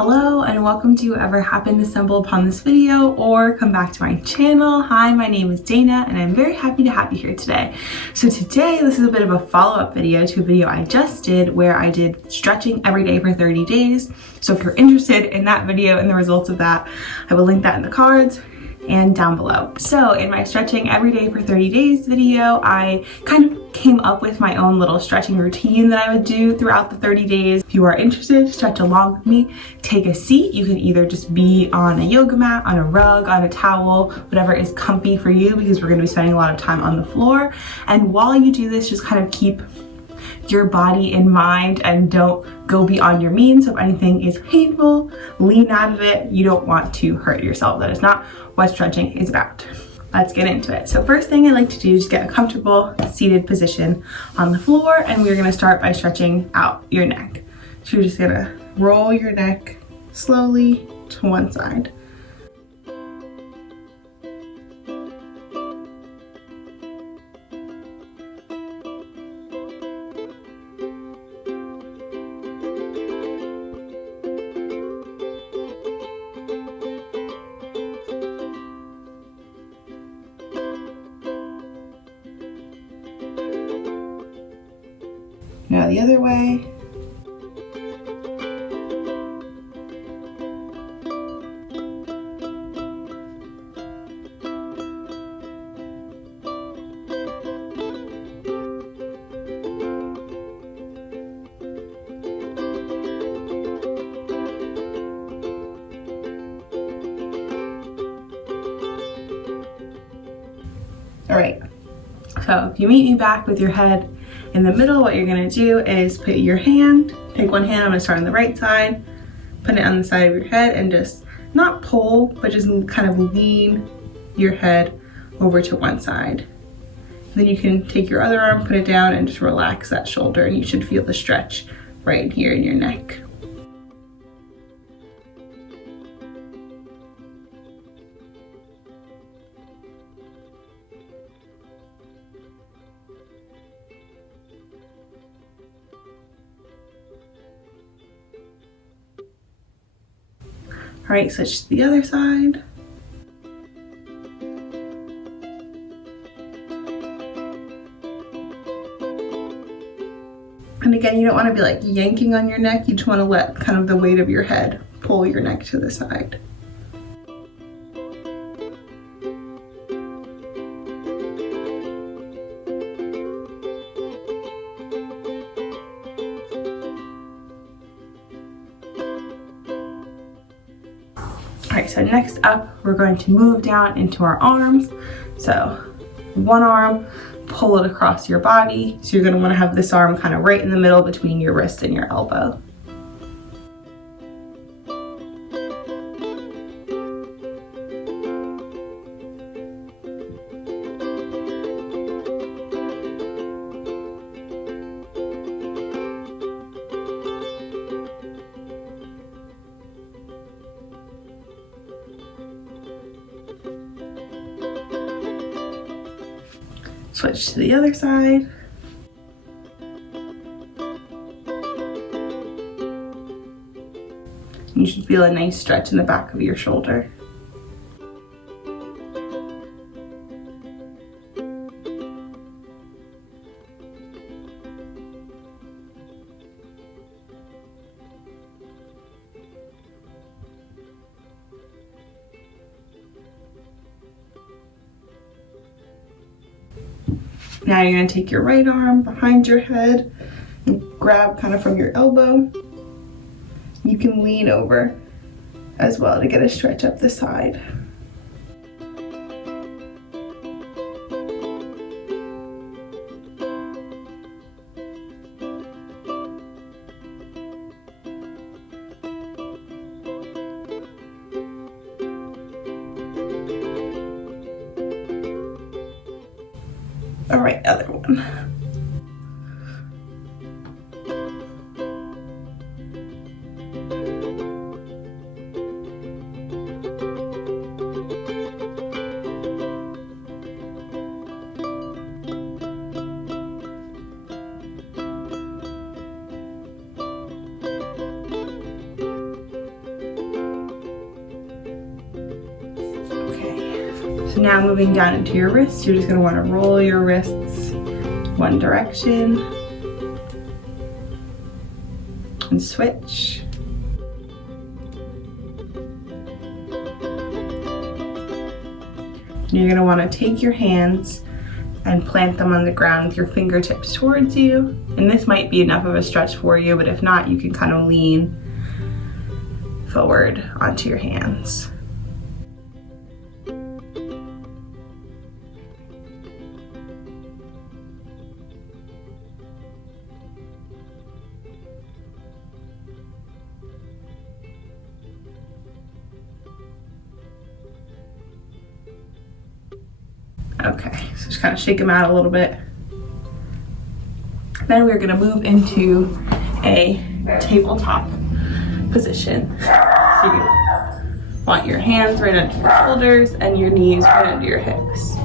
Hello and welcome to whoever happened to stumble upon this video or come back to my channel. Hi, my name is Dana and I'm very happy to have you here today. So today, this is a bit of a follow-up video to a video I just did where I did stretching every day for 30 days. So if you're interested in that video and the results of that, I will link that in the cards and down below. So in my stretching every day for 30 days video, I kind of came up with my own little stretching routine that I would do throughout the 30 days. If you are interested, stretch along with me, take a seat. You can either just be on a yoga mat, on a rug, on a towel, whatever is comfy for you, because we're gonna be spending a lot of time on the floor. And while you do this, just kind of keep your body in mind and don't go beyond your means. So if anything is painful, lean out of it. You don't want to hurt yourself. That is not what stretching is about. Let's get into it. So first thing I like to do is get a comfortable seated position on the floor, and we're gonna start by stretching out your neck. So you're just gonna roll your neck slowly to one side. Now the other way. All right, so if you meet me back with your head in the middle, what you're gonna do is put your hand, take one hand, I'm gonna start on the right side, put it on the side of your head and just not pull, but just kind of lean your head over to one side. Then you can take your other arm, put it down and just relax that shoulder, and you should feel the stretch right here in your neck. All right, switch to the other side. And again, you don't want to be like yanking on your neck. You just want to let kind of the weight of your head pull your neck to the side. Alright, so next up, we're going to move down into our arms. So one arm, pull it across your body. So you're going to want to have this arm kind of right in the middle between your wrist and your elbow. Switch to the other side. You should feel a nice stretch in the back of your shoulder. Now you're going to take your right arm behind your head and grab kind of from your elbow. You can lean over as well to get a stretch up the side. All right, other one. Now moving down into your wrists, you're just going to want to roll your wrists one direction and switch. You're going to want to take your hands and plant them on the ground with your fingertips towards you. And this might be enough of a stretch for you, but if not, you can kind of lean forward onto your hands. Okay, so just kind of shake them out a little bit. Then we're going to move into a tabletop position. So you want your hands right under your shoulders and your knees right under your hips.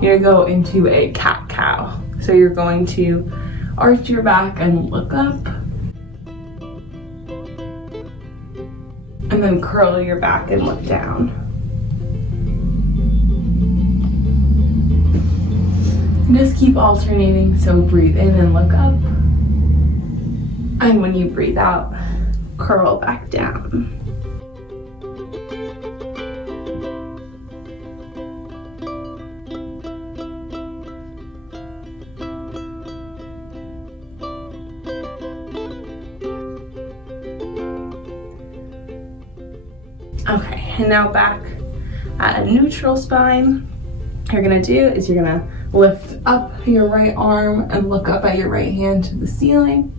You're going to go into a cat-cow. So you're going to arch your back and look up. And then curl your back and look down. Just keep alternating, so breathe in and look up. And when you breathe out, curl back down. Okay, and now back at a neutral spine. What you're gonna do is you're gonna lift up your right arm and look up at your right hand to the ceiling.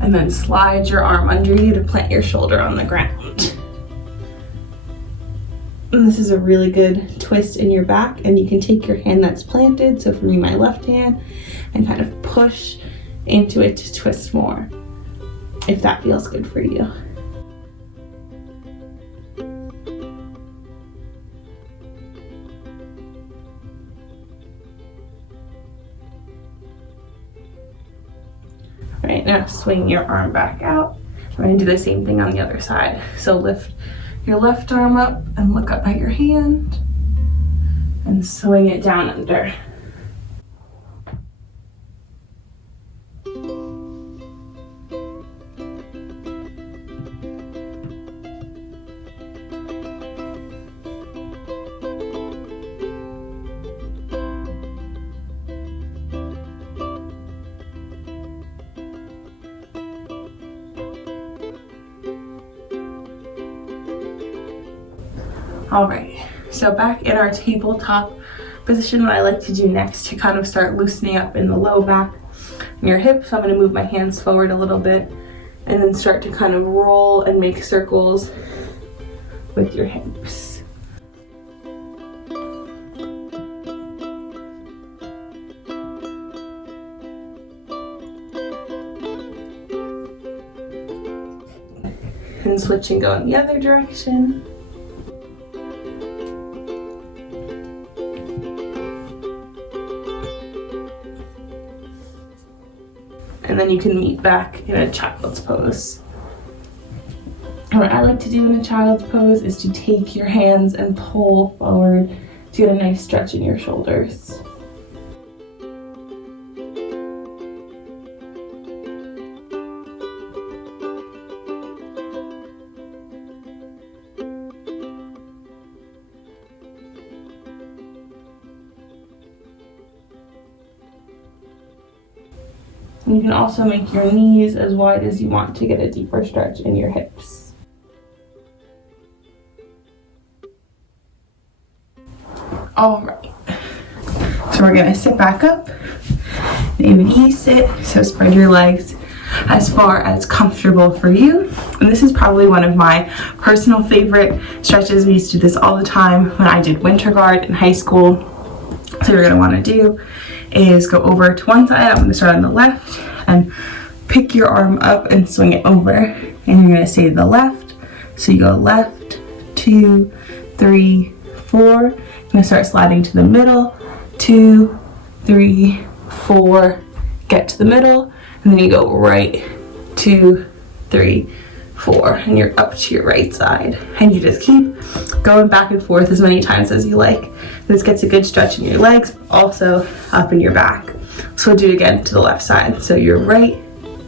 And then slide your arm under you to plant your shoulder on the ground. And this is a really good twist in your back, and you can take your hand that's planted, so for me, my left hand, and kind of push into it to twist more, if that feels good for you. Right, now swing your arm back out. We're going to do the same thing on the other side. So lift your left arm up and look up at your hand and swing it down under. All right, so back in our tabletop position, what I like to do next to kind of start loosening up in the low back and your hips, so I'm going to move my hands forward a little bit and then start to kind of roll and make circles with your hips. And switch and go in the other direction. And then you can meet back in a child's pose. What I like to do in a child's pose is to take your hands and pull forward to get a nice stretch in your shoulders. You can also make your knees as wide as you want to get a deeper stretch in your hips. All right, so we're gonna sit back up, maybe knee sit, so spread your legs as far as comfortable for you. And this is probably one of my personal favorite stretches. We used to do this all the time when I did winter guard in high school. So what you're gonna wanna do is go over to one side. I'm going to start on the left and pick your arm up and swing it over. And you're going to say the left. So you go left, 2, 3, 4. You're going to start sliding to the middle. 2, 3, 4. Get to the middle. And then you go right, 2, 3, 4, and you're up to your right side. And you just keep going back and forth as many times as you like. This gets a good stretch in your legs, also up in your back. So we'll do it again to the left side. So you're right,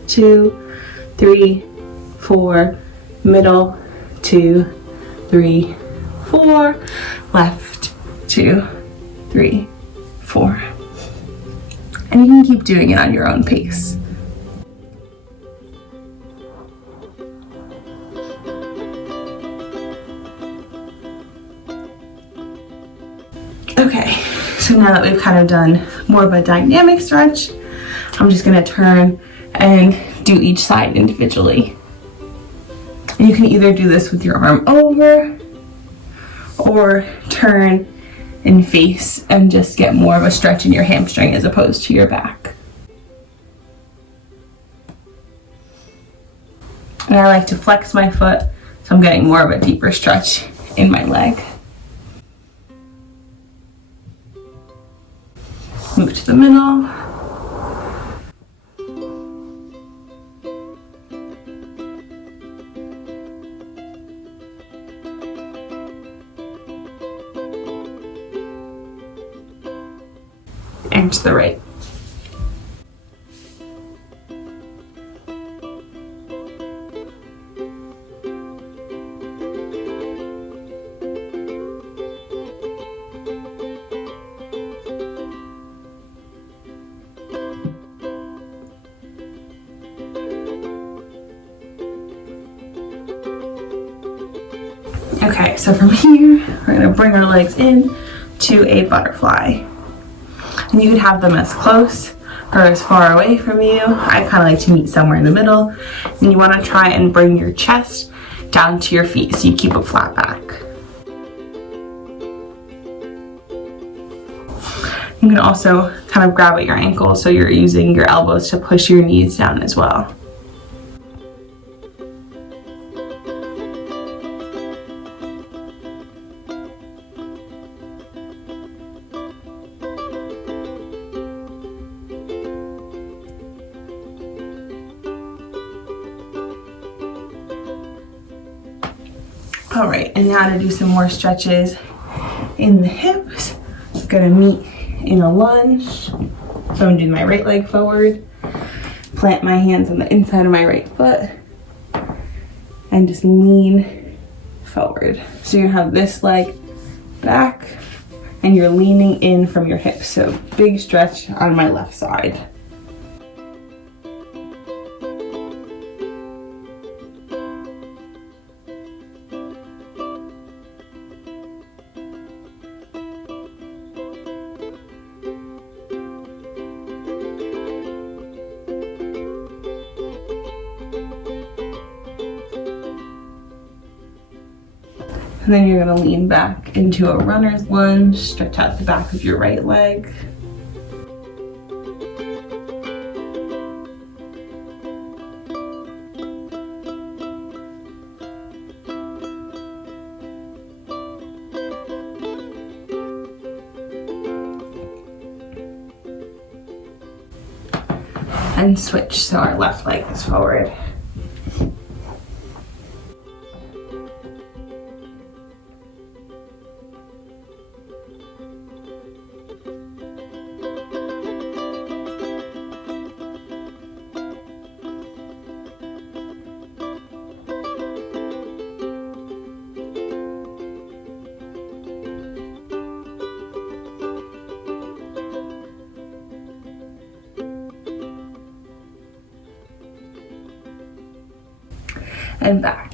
2, 3, 4, middle, 2, 3, 4, left, 2, 3, 4. And you can keep doing it on your own pace. Okay, so now that we've kind of done more of a dynamic stretch, I'm just gonna turn and do each side individually. And you can either do this with your arm over or turn and face and just get more of a stretch in your hamstring as opposed to your back. And I like to flex my foot, so I'm getting more of a deeper stretch in my leg. Move to the middle. And to the right. Okay, so from here, we're gonna bring our legs in to a butterfly. And you could have them as close or as far away from you. I kind of like to meet somewhere in the middle. And you wanna try and bring your chest down to your feet so you keep a flat back. You can also kind of grab at your ankles so you're using your elbows to push your knees down as well. All right, and now to do some more stretches in the hips. I'm gonna meet in a lunge. So I'm gonna do my right leg forward, plant my hands on the inside of my right foot, and just lean forward. So you have this leg back, and you're leaning in from your hips. So big stretch on my left side. And then you're gonna lean back into a runner's lunge, stretch out the back of your right leg. And switch, so our left leg is forward. And back.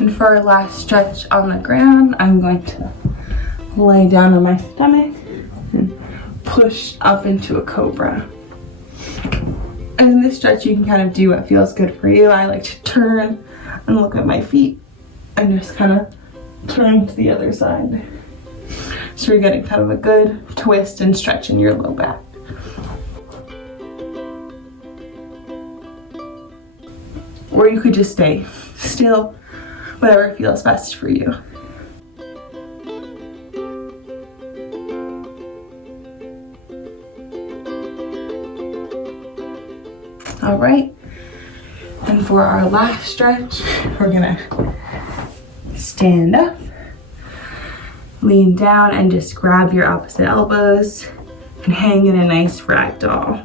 And for our last stretch on the ground, I'm going to lay down on my stomach and push up into a cobra. And in this stretch, you can kind of do what feels good for you. I like to turn and look at my feet and just kind of turn to the other side. So you're getting kind of a good twist and stretch in your low back. Or you could just stay still, whatever feels best for you. All right, and for our last stretch, we're gonna stand up, lean down, and just grab your opposite elbows and hang in a nice ragdoll.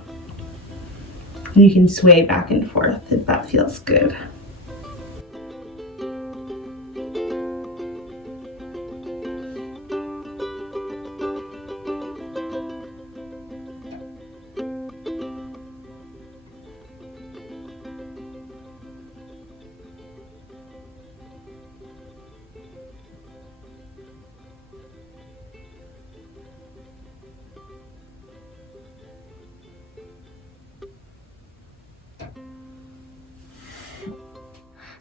And you can sway back and forth if that feels good.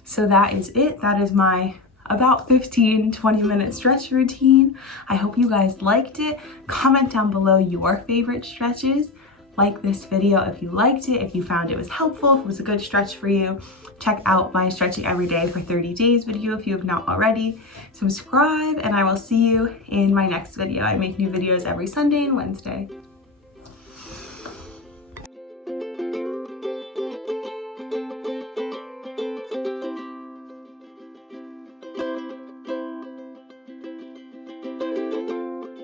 So that is it. That is my about 15-20 minute stretch routine. I hope you guys liked it. Comment down below your favorite stretches. Like this video if you liked it, if you found it was helpful, if it was a good stretch for you. Check out my Stretching Every Day for 30 days video if you have not already. Subscribe, and I will see you in my next video. I make new videos every Sunday and Wednesday.